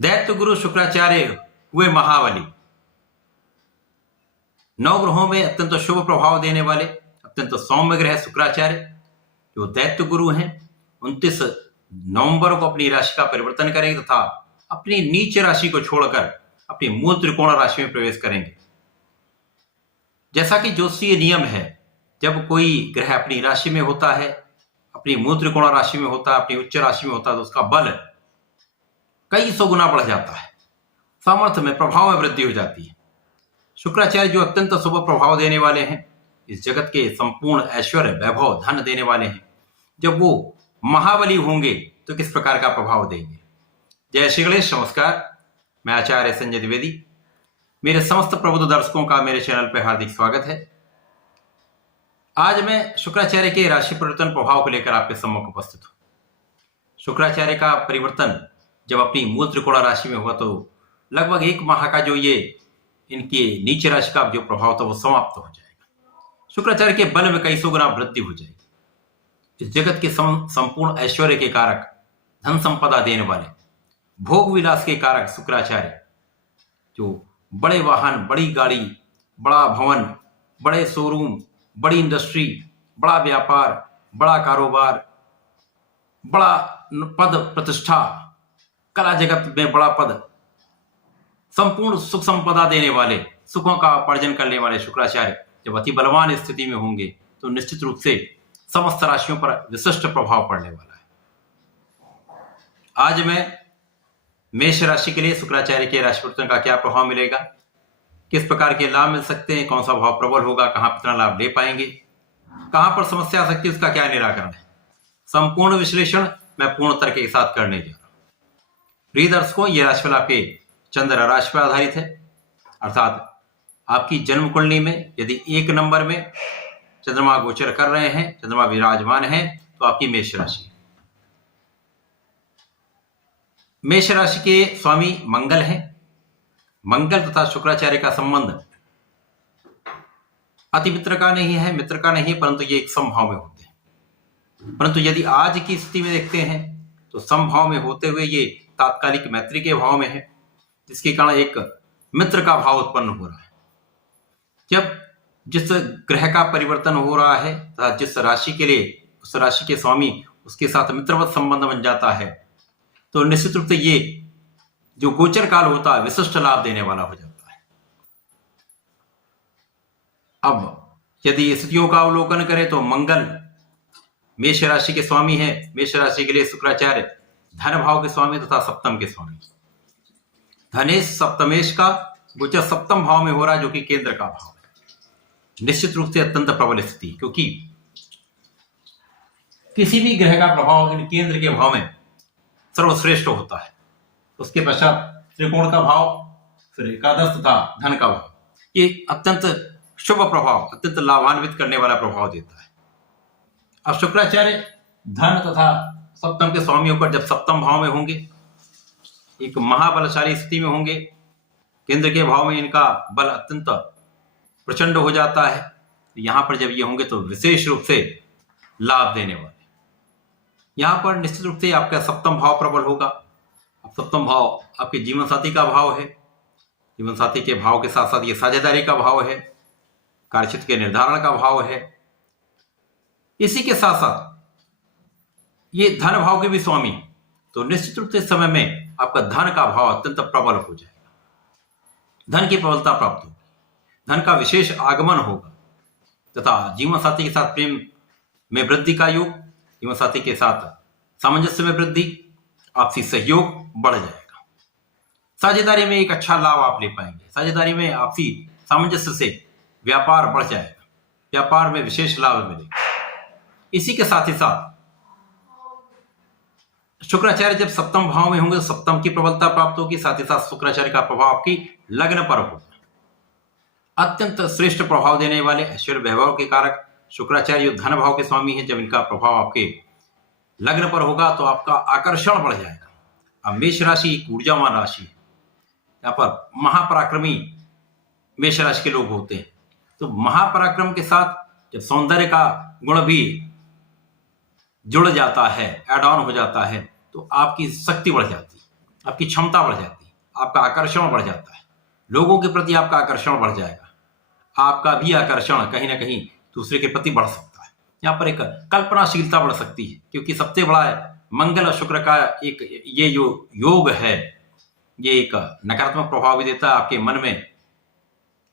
दैत्य गुरु शुक्राचार्य हुए महाबली। नौ ग्रहों में अत्यंत शुभ प्रभाव देने वाले अत्यंत सौम्य ग्रह शुक्राचार्य जो दैत्य गुरु हैं 29 नवंबर को अपनी राशि का परिवर्तन करेंगे तथा अपनी नीच राशि को छोड़कर अपनी मूल त्रिकोण राशि में प्रवेश करेंगे। जैसा कि ज्योतिषीय नियम है, जब कोई ग्रह अपनी राशि में होता है, अपनी मूल त्रिकोण राशि में होता है, अपनी उच्च राशि में होता है, तो उसका बल कई सौ गुना बढ़ जाता है, सामर्थ्य में प्रभाव में वृद्धि हो जाती है। शुक्राचार्य जो अत्यंत शुभ प्रभाव देने वाले हैं, इस जगत के संपूर्ण ऐश्वर्य वैभव धन देने वाले हैं, जब वो महाबली होंगे तो किस प्रकार का प्रभाव देंगे। जय श्री गणेश। नमस्कार, मैं आचार्य संजय द्विवेदी। मेरे समस्त प्रबुद्ध दर्शकों का मेरे चैनल पर हार्दिक स्वागत है। आज मैं शुक्राचार्य के राशि परिवर्तन प्रभाव को लेकर आपके सम्मुख उपस्थित हूं। शुक्राचार्य का परिवर्तन जब अपनी मूल त्रिकोण राशि में हुआ तो लगभग एक माह का जो ये इनकी नीच राशि का जो प्रभाव था वो समाप्त हो जाएगा। शुक्राचार्य के बल में कई सौ गुना वृद्धि हो जाएगी। इस जगत के संपूर्ण ऐश्वर्य के कारक, धन संपदा देने वाले, भोग विलास के कारक शुक्राचार्य जो बड़े वाहन, बड़ी गाड़ी, बड़ा भवन, बड़े शोरूम, बड़ी इंडस्ट्री, बड़ा व्यापार, बड़ा कारोबार, बड़ा पद प्रतिष्ठा, कला जगत में बड़ा पद, संपूर्ण सुख संपदा देने वाले, सुखों का उपार्जन करने वाले शुक्राचार्य जब अति बलवान स्थिति में होंगे तो निश्चित रूप से समस्त राशियों पर विशिष्ट प्रभाव पड़ने वाला है। आज मैं मेष राशि के लिए शुक्राचार्य के राशि परिवर्तन का क्या प्रभाव मिलेगा, किस प्रकार के लाभ मिल सकते हैं, कौन सा भाव प्रबल होगा, कहां कितना लाभ ले पाएंगे, कहां पर समस्या आ सकती है, उसका क्या निराकरण है, संपूर्ण विश्लेषण मैं पूर्ण तर्क के साथ करने जा रहा हूं। प्रिय दर्शकों, यह राशिफल आपके चंद्र राशि पर आधारित है, अर्थात आपकी जन्म कुंडली में यदि 1 नंबर में चंद्रमा गोचर कर रहे हैं, चंद्रमा विराजमान है, तो आपकी मेष राशि। मेष राशि के स्वामी मंगल हैं। मंगल तथा शुक्राचार्य का संबंध अति मित्र का नहीं है, मित्र का नहीं, परंतु ये एक समभाव में होते हैं। परंतु यदि आज की स्थिति में देखते हैं तो समभाव में होते हुए ये तात्कालिक मैत्री के भाव में है, जिसके कारण एक मित्र का भाव उत्पन्न हो रहा है। जब जिस ग्रह का परिवर्तन हो रहा है तथा जिस राशि के लिए उस राशि के स्वामी उसके साथ मित्रवत संबंध बन जाता है तो निश्चित रूप से ये जो गोचर काल होता है विशिष्ट लाभ देने वाला हो जाता है। अब यदि स्थितियों का अवलोकन करें तो मंगल मेष राशि के स्वामी है। मेष राशि के लिए शुक्राचार्य धन भाव के स्वामी तथा सप्तम के स्वामी। धनेश सप्तमेश का गोचर सप्तम भाव में हो रहा है, जो कि केंद्र का भाव है। निश्चित रूप से अत्यंत प्रबल स्थिति, क्योंकि किसी भी ग्रह का प्रभाव इन केंद्र के भाव में सर्वश्रेष्ठ होता है। उसके पश्चात त्रिकोण का भाव, फिर एकादश तथा धन का भाव, ये अत्यंत शुभ प्रभाव, अत्यंत लाभान्वित करने वाला प्रभाव देता है। अब शुक्राचार्य धन तथा सप्तम के स्वामी होकर जब सप्तम भाव में होंगे, एक महाबलशाली स्थिति में होंगे, केंद्र के भाव में इनका बल अत्यंत प्रचंड हो जाता है। यहां पर जब ये होंगे तो विशेष रूप से लाभ देने वाले। यहां पर निश्चित रूप से आपका सप्तम भाव प्रबल होगा। अब सप्तम भाव आपके जीवन साथी का भाव है। जीवन साथी के भाव के साथ साथ ये साझेदारी का भाव है, कार्यक्षेत्र के निर्धारण का भाव है। इसी के साथ साथ ये धन भाव के भी स्वामी, तो निश्चित रूप से इस समय में आपका धन का भाव अत्यंत प्रबल हो जाएगा। धन की प्रबलता प्राप्त होगी, धन का विशेष आगमन होगा तथा जीवन साथी के साथ प्रेम में वृद्धि का योग, जीवन साथी के साथ सामंजस्य में वृद्धि, आपसी सहयोग बढ़ जाएगा। साझेदारी में एक अच्छा लाभ आप ले पाएंगे। साझेदारी में आपसी सामंजस्य से व्यापार बढ़ जाएगा, व्यापार में विशेष लाभ मिलेगा। इसी के साथ ही साथ शुक्राचार्य जब सप्तम भाव में होंगे तो सप्तम की प्रबलता प्राप्त होगी, साथ ही साथ शुक्राचार्य का प्रभाव आपकी लग्न पर होगा। अत्यंत श्रेष्ठ प्रभाव देने वाले ऐश्वर्य वैभव के कारक शुक्राचार्य धन भाव के स्वामी हैं। जब इनका प्रभाव आपके लग्न पर होगा तो आपका आकर्षण बढ़ जाएगा। अब मेष राशि एक ऊर्जावान राशि है, यहाँ पर महापराक्रमी मेष राशि के लोग होते हैं। तो महापराक्रम के साथ जब सौंदर्य का गुण भी जुड़ जाता है, एड ऑन हो जाता है, तो आपकी शक्ति बढ़ जाती है। आपकी क्षमता बढ़ जाती है, आपका आकर्षण बढ़ जाता है, लोगों के प्रति आपका आकर्षण बढ़ जाएगा, आपका भी आकर्षण कहीं ना कहीं दूसरे के प्रति बढ़ सकता है। यहाँ पर एक कल्पनाशीलता बढ़ सकती है, क्योंकि सबसे बड़ा मंगल और शुक्र का एक ये जो योग है, ये एक नकारात्मक प्रभाव भी देता है। आपके मन में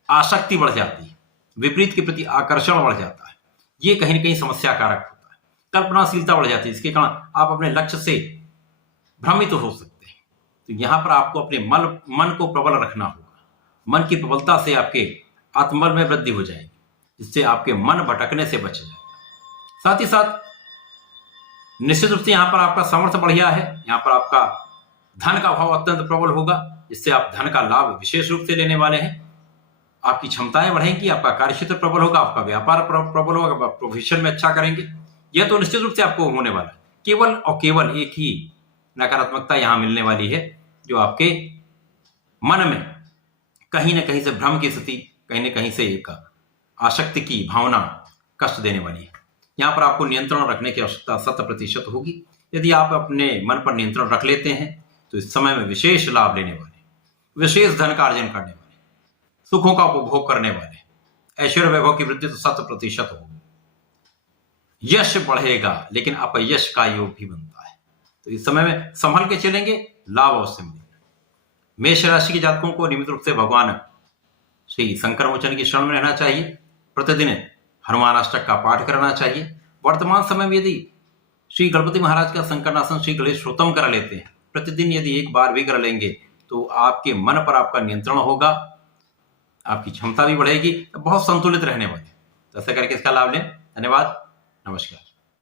आसक्ति बढ़ जाती है, विपरीत के प्रति आकर्षण बढ़ जाता है, ये कहीं ना कहीं समस्या कारक होता है। कल्पनाशीलता बढ़ जाती है, जिसके कारण आप अपने लक्ष्य से भ्रमित हो सकते हैं। तो यहाँ पर आपको अपने मन को प्रबल रखना होगा। मन की प्रबलता से आपके आत्मबल में वृद्धि हो जाएगी, जिससे आपके मन भटकने से बच जाएगा। साथ ही साथ निश्चित रूप से यहाँ पर आपका सामर्थ्य बढ़िया है, यहाँ पर आपका धन का भाव अत्यंत प्रबल होगा, जिससे आप धन का लाभ विशेष रूप से लेने वाले हैं। आपकी क्षमताएं बढ़ेंगी, आपका कार्यक्षेत्र प्रबल होगा, आपका व्यापार प्रबल होगा, आप प्रोफेशन में अच्छा करेंगे। यह तो निश्चित रूप से आपको होने वाला है। केवल और केवल एक ही नकारात्मकता यहां मिलने वाली है, जो आपके मन में कहीं ना कहीं से भ्रम की स्थिति, कहीं ना कहीं से एक आसक्ति की भावना कष्ट देने वाली है। यहाँ पर आपको नियंत्रण रखने की आवश्यकता 100% होगी। यदि आप अपने मन पर नियंत्रण रख लेते हैं तो इस समय में विशेष लाभ लेने वाले, विशेष धन का अर्जन करने वाले, सुखों का उपभोग करने वाले, ऐश्वर्य वैभव की वृद्धि तो 100% होगी। यश बढ़ेगा, लेकिन अपयश का योग भी बनता है। तो इस समय में संभल के चलेंगे, लाभ अवश्य मिलेगा। मेष राशि के जातकों को नियमित रूप से भगवान श्री शंकर मोचन की शरण में रहना चाहिए। प्रतिदिन हनुमान अष्टक का पाठ करना चाहिए। वर्तमान समय में यदि श्री गणपति महाराज का संकटनाशन श्री गणेश श्रोतम कर लेते हैं, प्रतिदिन यदि एक बार भी कर लेंगे, तो आपके मन पर आपका नियंत्रण होगा, आपकी क्षमता भी बढ़ेगी, तो बहुत संतुलित रहने वाले। तो ऐसा करके इसका लाभ लें। धन्यवाद, नमस्कार।